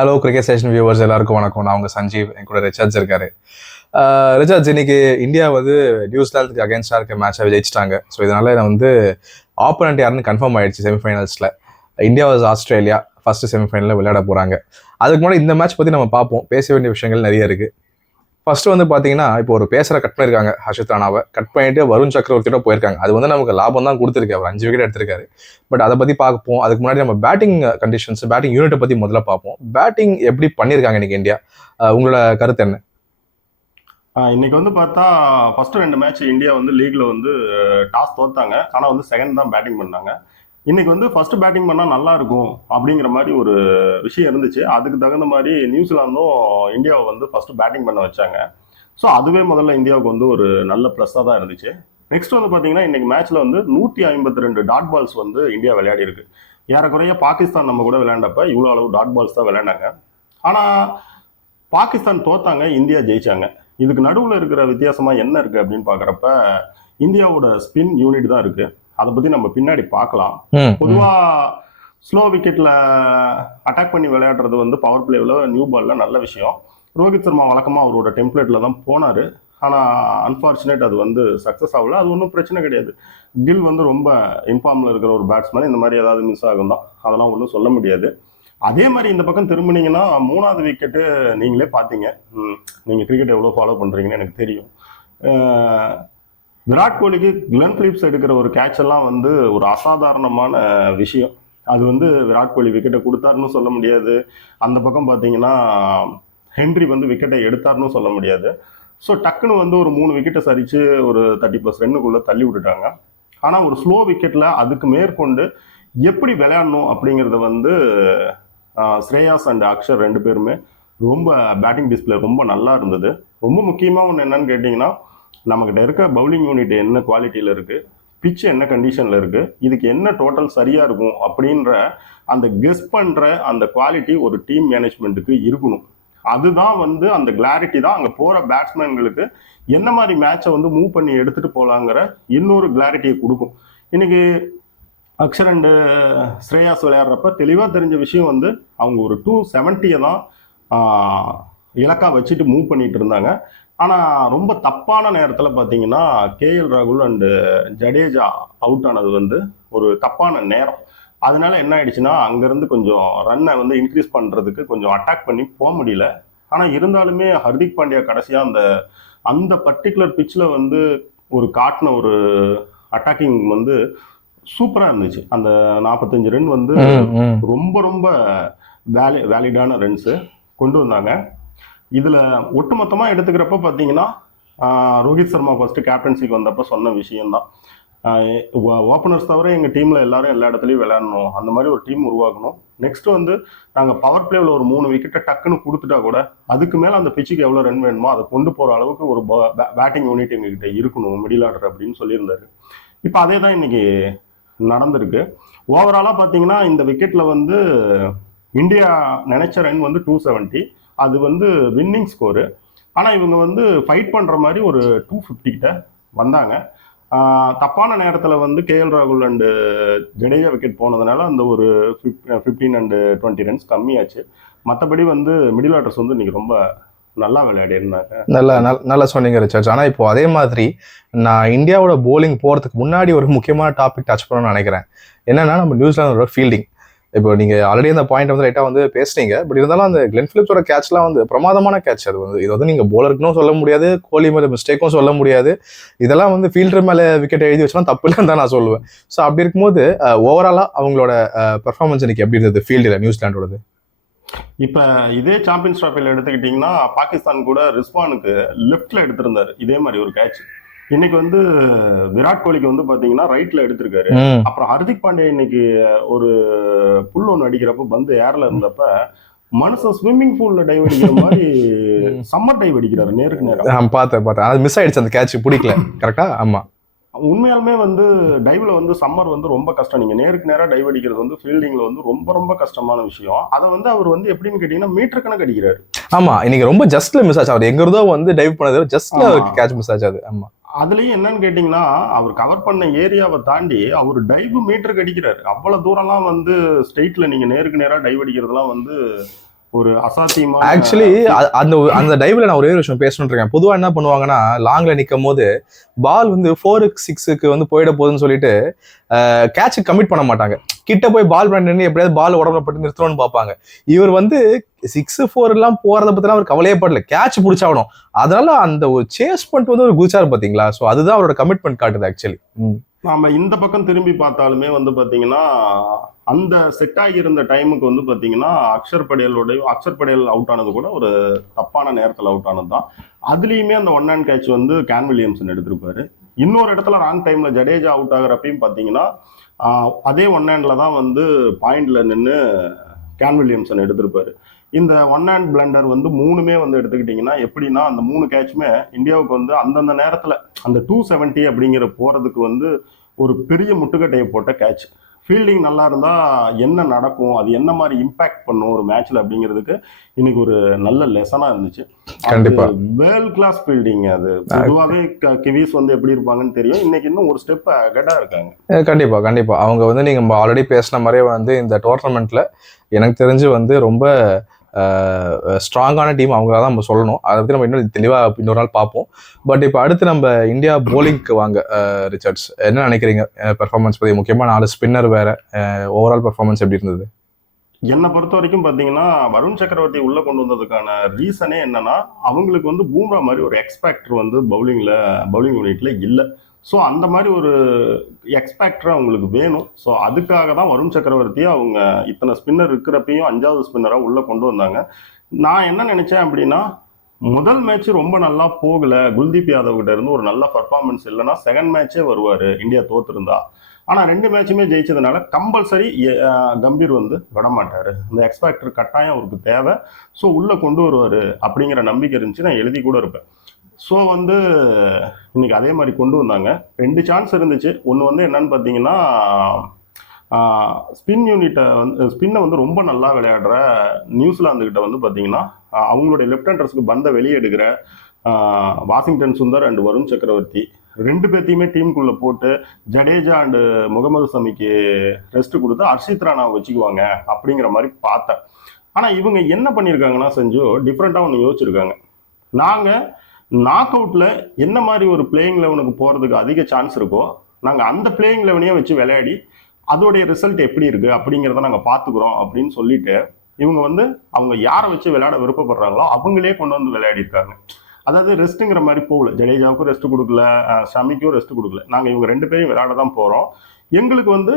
Hello cricket station viewers எல்லாருக்கும் வணக்கம். நான் உங்க சஞ்சீவ், என் கூட ரிச்சர்ட்ஸ் இருக்காரு. ரிச்சர்ட்ஸ், இன்னைக்கு இந்தியா வந்து நியூசிலாந்துக்கு அகேன்ஸ்டா இருக்க மேட்சை ஜெயிச்சிட்டாங்க. ஸோ இதனால வந்து ஆப்போனண்ட் யாருன்னு கன்ஃபார்ம் ஆயிடுச்சு. செமிஃபைனல்ஸ்ல இந்தியா வாஸ் ஆஸ்திரேலியா ஃபர்ஸ்ட் செமிஃபைனலில் விளையாட போறாங்க. அதுக்கு முன்னாடி இந்த மேட்ச் பத்தி நம்ம பார்ப்போம். பேச வேண்டிய விஷயங்கள் நிறைய இருக்கு. ஃபர்ஸ்ட் வந்து பாத்தீங்கன்னா, இப்போ ஒரு பேசற கட் பண்ணிருக்காங்க. ஹர்ஷித் ராணாவை கட் பண்ணிட்டு வருண் சக்கரவர்த்தியோட போயிருக்காங்க. அது வந்து நமக்கு லாபம் தான் கொடுத்துருக்கு. அவர் 5 விக்கெட் எடுத்திருக்காரு. பட் அதை பத்தி பார்ப்போம். அதுக்கு முன்னாடி நம்ம பேட்டிங் கண்டிஷன்ஸ், பேட்டிங் யூனிட்டை பத்தி முதல்ல பார்ப்போம். பேட்டிங் எப்படி பண்ணிருக்காங்க இன்னைக்கு இந்தியா? உங்களோட கருத்து என்ன? இன்னைக்கு வந்து பார்த்தா ஃபர்ஸ்ட் 2 மேட்ச் இந்தியா வந்து லீக்ல வந்து டாஸ் தோத்தாங்க. ஆனா வந்து செகண்ட் தான் பேட்டிங் பண்ணாங்க. இன்னைக்கு வந்து ஃபர்ஸ்ட் பேட்டிங் பண்ணா நல்லா இருக்கும் அப்படிங்கிற மாதிரி ஒரு விஷயம் இருந்துச்சு. அதுக்கு தகுந்த மாதிரி நியூசிலாந்தும் இந்தியாவை வந்து ஃபர்ஸ்ட் பேட்டிங் பண்ண வச்சாங்க. ஸோ அதுவே முதல்ல இந்தியாவுக்கு வந்து ஒரு நல்ல ப்ளஸ்ஸாக தான் இருந்துச்சு. நெக்ஸ்ட் வந்து பார்த்தீங்கன்னா இன்னைக்கு மேட்ச்ல வந்து 152 டாட் பால்ஸ் வந்து இந்தியா விளையாடி இருக்கு. ஏறக்குறைய பாகிஸ்தான் நம்ம கூட விளையாண்டப்ப இவ்வளோ அளவு டாட் பால்ஸ் தான் விளையாண்டாங்க. ஆனால் பாகிஸ்தான் தோத்தாங்க, இந்தியா ஜெயிச்சாங்க. இதுக்கு நடுவில் இருக்கிற வித்தியாசமா என்ன இருக்கு அப்படின்னு பாக்குறப்ப இந்தியாவோட ஸ்பின் யூனிட் தான் இருக்கு. அதை பத்தி நம்ம பின்னாடி பார்க்கலாம். பொதுவா ஸ்லோ விக்கெட்ல அட்டாக் பண்ணி விளையாடுறது வந்து பவர் பிளேவில் நியூ பால்ல நல்ல விஷயம். ரோஹித் சர்மா வழக்கமா அவரோட டெம்ப்ளேட்ல தான் போனாரு. ஆனா அன்பார்ச்சுனேட் அது வந்து சக்சஸ் ஆகல. அது ஒன்றும் பிரச்சனை கிடையாது. கில் வந்து ரொம்ப இன்ஃபார்ம்ல இருக்கிற ஒரு பேட்ஸ்மேன். இந்த மாதிரி ஏதாவது மிஸ் ஆகும் தான், அதெல்லாம் ஒன்றும் சொல்ல முடியாது. அதே மாதிரி இந்த பக்கம் திரும்பினீங்கன்னா 3வது விக்கெட்டு நீங்களே பார்த்தீங்க. நீங்கள் கிரிக்கெட் எவ்வளோ ஃபாலோ பண்ணுறீங்கன்னு எனக்கு தெரியும். விராட் கோலிக்கு கிளென் பிலிப்ஸ் எடுக்கிற ஒரு கேட்ச் எல்லாம் வந்து ஒரு அசாதாரணமான விஷயம். அது வந்து விராட் கோலி விக்கெட்டை கொடுத்தாருன்னு சொல்ல முடியாது. அந்த பக்கம் பார்த்தீங்கன்னா ஹென்ரி வந்து விக்கெட்டை எடுத்தாருன்னு சொல்ல முடியாது. ஸோ டக்குன்னு வந்து ஒரு 3 விக்கெட்டை சரிச்சு ஒரு 30+ ரன்னுக்குள்ளே தள்ளி விட்டுட்டாங்க. ஆனால் ஒரு ஸ்லோ விக்கெட்டில் அதுக்கு மேற்கொண்டு எப்படி விளையாடணும் அப்படிங்கிறத வந்து ஸ்ரேயாஸ் அண்ட் அக்ஷர் 2 பேருமே ரொம்ப பேட்டிங் டிஸ்பிளே ரொம்ப நல்லா இருந்தது. ரொம்ப முக்கியமாக ஒன்று என்னன்னு கேட்டிங்கன்னா, நம்மக்கிட்ட இருக்க பவுலிங் யூனிட் என்ன குவாலிட்டியில் இருக்குது, பிச் என்ன கண்டிஷனில் இருக்குது, இதுக்கு என்ன டோட்டல் சரியாக இருக்கும் அப்படின்ற அந்த கெஸ் பண்ணுற அந்த குவாலிட்டி ஒரு டீம் மேனேஜ்மெண்ட்டுக்கு இருக்கணும். அதுதான் வந்து அந்த கிளாரிட்டி தான் அங்கே போகிற பேட்ஸ்மேன்களுக்கு என்ன மாதிரி மேட்சை வந்து மூவ் பண்ணி எடுத்துகிட்டு போகலாங்கிற இன்னொரு கிளாரிட்டியை கொடுக்கும். இன்னைக்கு அக்ஷர் அண்டு ஸ்ரேயாஸ் விளையாடுறப்ப தெளிவாக தெரிஞ்ச விஷயம் வந்து அவங்க ஒரு 270 தான் இலக்கா வச்சுட்டு மூவ் பண்ணிட்டு இருந்தாங்க. ஆனால் ரொம்ப தப்பான நேரத்தில் பார்த்தீங்கன்னா கேஎல் ராகுல் அண்டு ஜடேஜா அவுட் ஆனது வந்து ஒரு தப்பான நேரம். அதனால என்ன ஆயிடுச்சுன்னா அங்கேருந்து கொஞ்சம் ரன்னை வந்து இன்க்ரீஸ் பண்ணுறதுக்கு கொஞ்சம் அட்டாக் பண்ணி போக முடியல. ஆனால் இருந்தாலுமே ஹர்திக் பாண்டியா கடைசியாக அந்த அந்த பர்டிகுலர் பிச்சில் வந்து ஒரு காட்டின ஒரு அட்டாக்கிங் வந்து சூப்பராக இருந்துச்சு. அந்த 45 ரன் வந்து ரொம்ப ரொம்ப வேலிடான ரன்ஸு கொண்டு வந்தாங்க. இதில் ஒட்டுமொத்தமாக எடுத்துக்கிறப்ப பார்த்தீங்கன்னா ரோஹித் சர்மா ஃபர்ஸ்ட் கேப்டன்சிக்கு வந்தப்போ சொன்ன விஷயம்தான், ஓப்பனர்ஸ் தவிர எங்கள் டீமில் எல்லாரும் எல்லா இடத்துலையும் விளையாடணும், அந்த மாதிரி ஒரு டீம் உருவாக்கணும். நெக்ஸ்ட் வந்து நாங்கள் பவர் பிளேவில் ஒரு 3 விக்கெட்டை டக்குன்னு கொடுத்துட்டா கூட அதுக்கு மேலே அந்த பிச்சுக்கு எவ்வளோ ரன் வேணுமோ அதை கொண்டு போகிற அளவுக்கு ஒரு பேட்டிங் யூனிட் எங்ககிட்ட இருக்கணும், மிடில் ஆர்டர் அப்படின்னு சொல்லியிருந்தாரு. இப்போ அதே தான் இன்னைக்கு நடந்திருக்கு. ஓவராலாக பார்த்தீங்கன்னா இந்த விக்கெட்டில் வந்து இந்தியா நினைச்ச ரன் வந்து 270, அது வந்து வின்னிங் ஸ்கோரு. ஆனால் இவங்க வந்து ஃபைட் பண்ணுற மாதிரி ஒரு 250 கிட்ட வந்தாங்க. தப்பான நேரத்தில் வந்து கேஎல் ராகுல் அண்டு ஜடேஜா விக்கெட் போனதுனால அந்த ஒரு 15 அண்டு 20 ரன்ஸ் கம்மியாச்சு. மற்றபடி வந்து மிடில் ஆர்டர்ஸ் வந்து இன்னைக்கு ரொம்ப நல்லா விளையாடி இருந்தாங்க. நல்லா சொன்னீங்க ரிச்சர்ட்ஸ். ஆனால் இப்போ அதே மாதிரி நான் இந்தியாவோட போலிங் போகிறதுக்கு முன்னாடி ஒரு முக்கியமான டாபிக் டச் பண்ணணும்னு நினைக்கிறேன். என்னன்னா நம்ம நியூசிலாந்தோட ஃபீல்டிங். இப்போ நீங்க ஆல்ரெடி அந்த பாயிண்ட் வந்து ரைட்டா வந்து பேசுனீங்க. பட் இருந்தாலும் அந்த கிளென் பிலிப்ஸோட கேட்ச்லாம் வந்து பிரமாதமான கேட்ச். அது வந்து இது வந்து நீங்க போலருக்குன்னு சொல்ல முடியாது, கோலி மேலே மிஸ்டேக்கும் சொல்ல முடியாது. இதெல்லாம் வந்து ஃபீல்டர் மேலே விக்கெட் எழுதி வச்சா தப்பு இல்லைன்னு தான் நான் சொல்லுவேன். ஸோ அப்படி இருக்கும்போது ஓவராலா அவங்களோட பெர்ஃபார்மன்ஸ் இன்னைக்கு எப்படி இருந்தது ஃபீல்டில் நியூசிலாண்டோடது? இப்போ இதே சாம்பியன்ஸ் டிராஃபியில் எடுத்துக்கிட்டிங்கன்னா பாகிஸ்தான் கூட ரிஸ்வானுக்கு லெஃப்ட்ல எடுத்திருந்தாரு இதே மாதிரி ஒரு கேட்ச். இன்னைக்கு வந்து விராட் கோலிக்கு வந்து பாத்தீங்கன்னா ரைட்ல எடுத்திருக்காரு. அப்புறம் ஹர்திக் பாண்டியா இன்னைக்கு ஒரு புல் ஒன்று அடிக்கிறப்ப பந்து ஏர்ல இருந்தப்ப மனுஷன் ஸ்விம்மிங் பூல்ல டைவ் அடிக்கிற மாதிரி சம்மர் டைவ் அடிக்கிறாரு நேருக்கு நேரம். பார்த்தேன் அது மிஸ் ஆயிடுச்சு, அந்த கேட்ச் பிடிக்கல. கரெக்டா? ஆமா. உண்மையாலுமே வந்து டைவ்ல வந்து சம்மர் வந்து ரொம்ப கஷ்டம். நீங்க நேருக்கு நேரா டைவ் அடிக்கிறது வந்து ஃபீல்டிங்ல வந்து ரொம்ப ரொம்ப கஷ்டமான விஷயம். அதை வந்து அவர் வந்து எப்படின்னு கேட்டீங்கன்னா மீட்டர் கணக்கு அடிக்கிறாரு. ஆமா, இன்னைக்கு ரொம்ப ஜஸ்ட்ல மிஸ் ஆச்சு. அவர் எங்க இருந்தோ வந்து டைவ் பண்ணது ஜஸ்ட்ல கேட்ச் மிஸ் ஆச்சு. அது ஆமா. அதுலயும் என்னன்னு கேட்டீங்கன்னா அவர் கவர் பண்ண ஏரியாவை தாண்டி அவர் டைவ் மீட்டருக்கு அடிக்கிறாரு. அவ்வளவு தூரம்லாம் வந்து ஸ்ட்ரெயிட்ல நீங்க நேருக்கு நேரா டைவ் அடிக்கிறதுலாம் வந்து ஒரு அசாத்தியமான ஆக்சுவலி அந்த அந்த டைவ்ல நான் ஒரே ஒரு விஷயம் பேசணும்னு இருக்கேன். பொதுவா என்ன பண்ணுவாங்கன்னா, லாங்ல நிக்கும் போது பால் வந்து 4-6க்கு வந்து போயிட போகுதுன்னு சொல்லிட்டு கேட்சுக்கு கமிட் பண்ண மாட்டாங்க. கிட்ட போய் பால் பண்ணி எப்படியாவது பால் உடம்புல பட்டு நிறுத்தணும்னு பார்ப்பாங்க. இவர் வந்து 6-4 எல்லாம் போறத பத்திலாம் அவர் கவலையே படல. கேட்ச் பிடிச்சாகணும். அதனால அந்த ஒரு சேஸ் பண்ணிட்டு வந்து ஒரு குதிச்சாரு பாத்தீங்களா? சோ அதுதான் அவரோட கமிட்மெண்ட் காட்டுது ஆக்சுவலி. நாம இந்த பக்கம் திரும்பி பார்த்தாலுமே வந்து பாத்தீங்கன்னா அந்த செட் ஆகியிருந்த டைமுக்கு வந்து பாத்தீங்கன்னா அக்ஷர் படேல் அவுட் ஆனது கூட ஒரு தப்பான நேரத்தில் அவுட் ஆனது தான். அதுலயுமே அந்த ஒன் ஹேண்ட் கேட்ச் வந்து கேன் வில்லியம்சன் எடுத்திருப்பாரு. இன்னொரு இடத்துல ராங் டைம்ல ஜடேஜா அவுட் ஆகிறப்பையும் பாத்தீங்கன்னா அதே ஒன் ஹேண்ட்ல தான் வந்து பாயிண்ட்ல நின்று கேன் வில்லியம்சன் எடுத்திருப்பாரு. இந்த ஒன் ஹேண்ட் பிளண்டர் வந்து மூணுமே வந்து எடுத்துக்கிட்டிங்கன்னா எப்படின்னா அந்த 3 கேட்சுமே இந்தியாவுக்கு வந்து அந்தந்த நேரத்தில் அந்த 270 அப்படிங்கிற போகிறதுக்கு வந்து ஒரு பெரிய முட்டுக்கட்டையை போட்ட கேட்ச். ஃபீல்டிங் நல்லா இருந்தால் என்ன நடக்கும், அது என்ன மாதிரி இம்பேக்ட் பண்ணும் ஒரு மேட்ச்சில் அப்படிங்கிறதுக்கு இன்னைக்கு ஒரு நல்ல லெசனாக இருந்துச்சு. World class fielding. அது பொதுவாகவே கிவிஸ் வந்து எப்படி இருப்பாங்கன்னு தெரியும். இன்னைக்கு இன்னும் ஒரு ஸ்டெப் அகடாக இருக்காங்க. கண்டிப்பா அவங்க வந்து நீங்க ஆல்ரெடி பேசின மாதிரியே வந்து இந்த டோர்னமெண்ட்ல எனக்கு தெரிஞ்சு வந்து ரொம்ப ஸ்ட்ராங்கான டீம் அவங்கள தான் நம்ம சொல்லணும். அதை பற்றி நம்ம இன்னும் தெளிவாக இன்னொரு நாள் பார்ப்போம். பட் இப்போ அடுத்து நம்ம இந்தியா போலிங்க்கு வாங்க. ரிச்சர்ட்ஸ், என்ன நினைக்கிறீங்க பெர்ஃபார்மன்ஸ் பற்றி? முக்கியமாக 4 ஸ்பின்னர் வேற, ஓவரால் பெர்ஃபார்மன்ஸ் எப்படி இருந்தது? என்னை பொறுத்த வரைக்கும் பார்த்தீங்கன்னா வருண் சக்கரவர்த்தி உள்ளே கொண்டு வந்ததுக்கான ரீசனே என்னன்னா அவங்களுக்கு வந்து பூம்ரா மாதிரி ஒரு எக்ஸ்பேக்டர் வந்து பவுலிங் யூனிட்ல இல்லை. ஸோ அந்த மாதிரி ஒரு எக்ஸ்பேக்டர் அவங்களுக்கு வேணும். ஸோ அதுக்காக தான் வருண் சக்கரவர்த்தியை அவங்க இத்தனை ஸ்பின்னர் இருக்கிறப்பையும் 5வது ஸ்பின்னராக உள்ளே கொண்டு வந்தாங்க. நான் என்ன நினைச்சேன் அப்படின்னா முதல் மேட்ச் ரொம்ப நல்லா போகல, குல்தீப் யாதவ் கிட்ட இருந்து ஒரு நல்ல பர்ஃபார்மன்ஸ் இல்லைன்னா செகண்ட் மேட்சே வருவார் இந்தியா தோத்துருந்தா. ஆனால் 2 மேட்சுமே ஜெயிச்சதுனால கம்பல்சரி கம்பீர் வந்து விடமாட்டார். இந்த எக்ஸ்பேக்டர் கட்டாயம் அவருக்கு தேவை. ஸோ உள்ளே கொண்டு வருவார் அப்படிங்கிற நம்பிக்கை இருந்துச்சு. நான் எழுதி கூட இருப்பேன். ஸோ வந்து இன்னைக்கு அதே மாதிரி கொண்டு வந்தாங்க. 2 சான்ஸ் இருந்துச்சு. ஒன்று வந்து என்னன்னு பார்த்தீங்கன்னா ஸ்பின்னை வந்து ரொம்ப நல்லா விளையாடுற நியூசிலாந்து கிட்ட வந்து பார்த்தீங்கன்னா அவங்களுடைய லெஃப்ட் ஹேண்டர்ஸ்க்கு பந்தை வெளியே எடுக்கிற வாஷிங்டன் சுந்தர் அண்ட் வருண் சக்கரவர்த்தி 2 பேர்த்தையுமே டீமுக்குள்ளே போட்டு ஜடேஜா அண்டு முகமது சமிக்கு ரெஸ்ட் கொடுத்து ஹர்ஷித் ராணாவை வச்சுக்குவாங்க அப்படிங்கிற மாதிரி பார்த்தேன். ஆனால் இவங்க என்ன பண்ணியிருக்காங்கன்னா செஞ்சு டிஃப்ரெண்ட்டாக ஒன்று யோசிச்சிருக்காங்க. நாங்கள் நாக் அவுட்ல என்ன மாதிரி ஒரு பிளேயிங் லெவனுக்கு போறதுக்கு அதிக சான்ஸ் இருக்கோ நாங்கள் அந்த பிளேயிங் லெவனையே வச்சு விளையாடி அதோடைய ரிசல்ட் எப்படி இருக்கு அப்படிங்கிறத நாங்கள் பார்த்துக்குறோம் அப்படின்னு சொல்லிட்டு இவங்க வந்து அவங்க யாரை வச்சு விளையாட விருப்பப்படுறாங்களோ அவங்களே கொண்டு வந்து விளையாடி இருக்காங்க. அதாவது ரெஸ்ட்டுங்கிற மாதிரி போகல. ஜடேஜாவுக்கும் ரெஸ்ட் கொடுக்கல, ஷமிக்கும் ரெஸ்ட் கொடுக்கல. நாங்கள் இவங்க 2 பேரையும் விளையாட தான் போகிறோம். எங்களுக்கு வந்து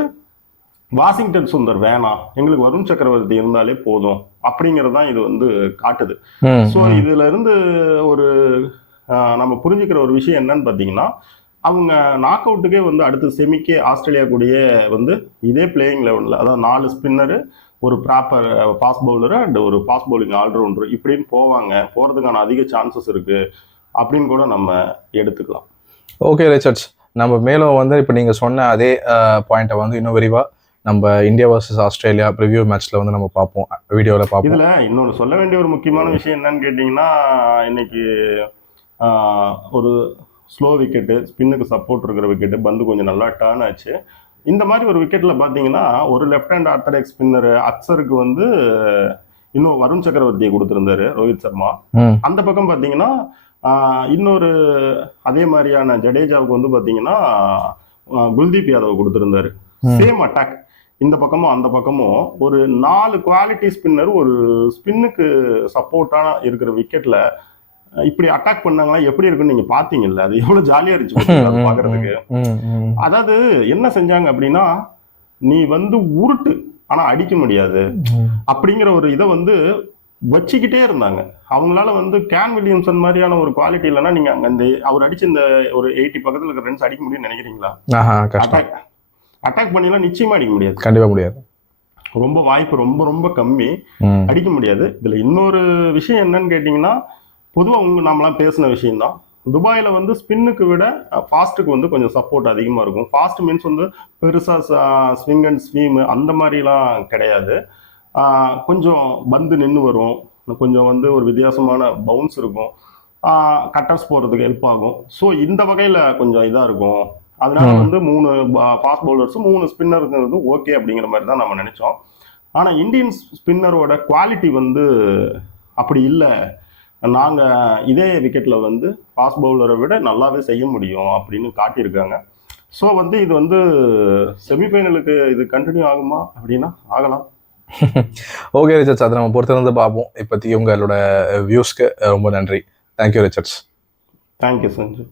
வாஷிங்டன் சுந்தர் வேணாம், எங்களுக்கு வருண் சக்கரவர்த்தி இருந்தாலே போதும் அப்படிங்கிறது தான் இது வந்து காட்டுது. ஸோ இதுல இருந்து ஒரு நம்ம புரிஞ்சுக்கிற ஒரு விஷயம் என்னன்னு பார்த்தீங்கன்னா அவங்க நாக் அவுட்டுக்கே வந்து அடுத்து செமிக்கே ஆஸ்திரேலியா கூடயே வந்து இதே பிளேயிங் லெவலில் அதாவது 4 ஸ்பின்னரு, ஒரு ப்ராப்பர் ஃபாஸ்ட் பவுலரு அண்ட் ஒரு ஃபாஸ்ட் பவுலிங் ஆல்ரவுண்டர் இப்படின்னு போகிறதுக்கான அதிக சான்சஸ் இருக்கு அப்படின்னு கூட நம்ம எடுத்துக்கலாம். ஓகே ரிச்சர்ட்ஸ், நம்ம மேலும் வந்து இப்போ நீங்கள் சொன்ன அதே பாயிண்ட்டை வந்து இன்னும் விரிவாக நம்ம இந்தியா வர்சஸ் ஆஸ்திரேலியா ப்ரிவியூ மேட்ச்ல வந்து நம்ம பார்ப்போம், வீடியோவில் பார்ப்போம். இதில் இன்னொன்று சொல்ல வேண்டிய ஒரு முக்கியமான விஷயம் என்னன்னு கேட்டிங்கன்னா இன்னைக்கு ஒரு ஸ்லோ விக்கெட்டு, ஸ்பின்னுக்கு சப்போர்ட் இருக்கிற விக்கெட்டு, பந்து கொஞ்சம் நல்லா டர்ன் ஆச்சு. இந்த மாதிரி ஒரு விக்கெட்டில் பார்த்தீங்கன்னா ஒரு லெஃப்ட் ஹேண்ட் ஆர்த்தடாக்ஸ் ஸ்பின்னர் அக்சருக்கு வந்து இன்னும் வருண் சக்கரவர்த்தியை கொடுத்துருந்தாரு ரோஹித் சர்மா. அந்த பக்கம் பார்த்தீங்கன்னா இன்னொரு அதே மாதிரியான ஜடேஜாவுக்கு வந்து பார்த்தீங்கன்னா குல்தீப் யாதவ் கொடுத்துருந்தாரு. சேம் அட்டாக் இந்த பக்கமும் அந்த பக்கமும் ஒரு 4 குவாலிட்டி ஸ்பின்னர் ஒரு ஸ்பின்னுக்கு சப்போர்ட்டான இருக்கிற விக்கெட்ல இப்படி அட்டாக் பண்ணாங்களா எப்படி இருக்குன்னு நீங்க பாத்தீங்கல்ல, அது எவ்வளவு ஜாலியா இருந்துச்சு பாக்குறதுக்கு. அதாவது என்ன செஞ்சாங்க அப்படின்னா நீ வந்து உருட்டு ஆனா அடிக்க முடியாது அப்படிங்கிற ஒரு இதை வந்து வச்சுக்கிட்டே இருந்தாங்க. அவங்களால வந்து கேன் வில்லியம்சன் மாதிரியான ஒரு குவாலிட்டி இல்லைன்னா நீங்க அங்க இந்த அவர் அடிச்சு இந்த ஒரு 80 பக்கத்துல இருக்கிற ரன்ஸ் அடிக்க முடியும்னு நினைக்கிறீங்களா? அட்டாக் பண்ணிலாம் நிச்சயமா அடிக்க முடியாது, கண்டிப்பா முடியாது. ரொம்ப வாய்ப்பு ரொம்ப ரொம்ப கம்மி, அடிக்க முடியாது. இதுல இன்னொரு விஷயம் என்னன்னு கேட்டீங்கன்னா பொதுவாக நாமெல்லாம் பேசின விஷயம்தான். துபாயில் வந்து ஸ்பின்னுக்கு விட ஃபாஸ்ட்டுக்கு வந்து கொஞ்சம் சப்போர்ட் அதிகமாக இருக்கும். ஃபாஸ்ட் மீன்ஸ் வந்து பெருசாக ஸ்விங் அண்ட் ஸ்வீம் அந்த மாதிரிலாம் கிடையாது. கொஞ்சம் பந்து நின்று வரும், கொஞ்சம் வந்து ஒரு வித்தியாசமான பவுன்ஸ் இருக்கும், கட்டர்ஸ் போகிறதுக்கு ஹெல்ப் ஆகும். ஸோ இந்த வகையில் கொஞ்சம் இதாக இருக்கும். அதனால வந்து 3 ஃபாஸ்ட் பவுலர்ஸும் 3 ஸ்பின்னருங்கிறது ஓகே அப்படிங்கிற மாதிரி தான் நம்ம நினைச்சோம். ஆனால் இந்தியன் ஸ்பின்னரோட குவாலிட்டி வந்து அப்படி இல்லை, நாங்கள் இதே விக்கெட்டில் வந்து ஃபாஸ்ட் பவுலரை விட நல்லாவே செய்ய முடியும் அப்படின்னு காட்டியிருக்காங்க. ஸோ வந்து இது வந்து செமிஃபைனலுக்கு இது கண்டினியூ ஆகுமா அப்படின்னா ஆகலாம். ஓகே ரிச்சர்ட்ஸ், அதை நம்ம பொறுத்திருந்து பார்ப்போம். இப்போதைக்கு உங்களோட வியூஸ்க்கு ரொம்ப நன்றி. Thank you Richards. தேங்க்யூ சஞ்சு.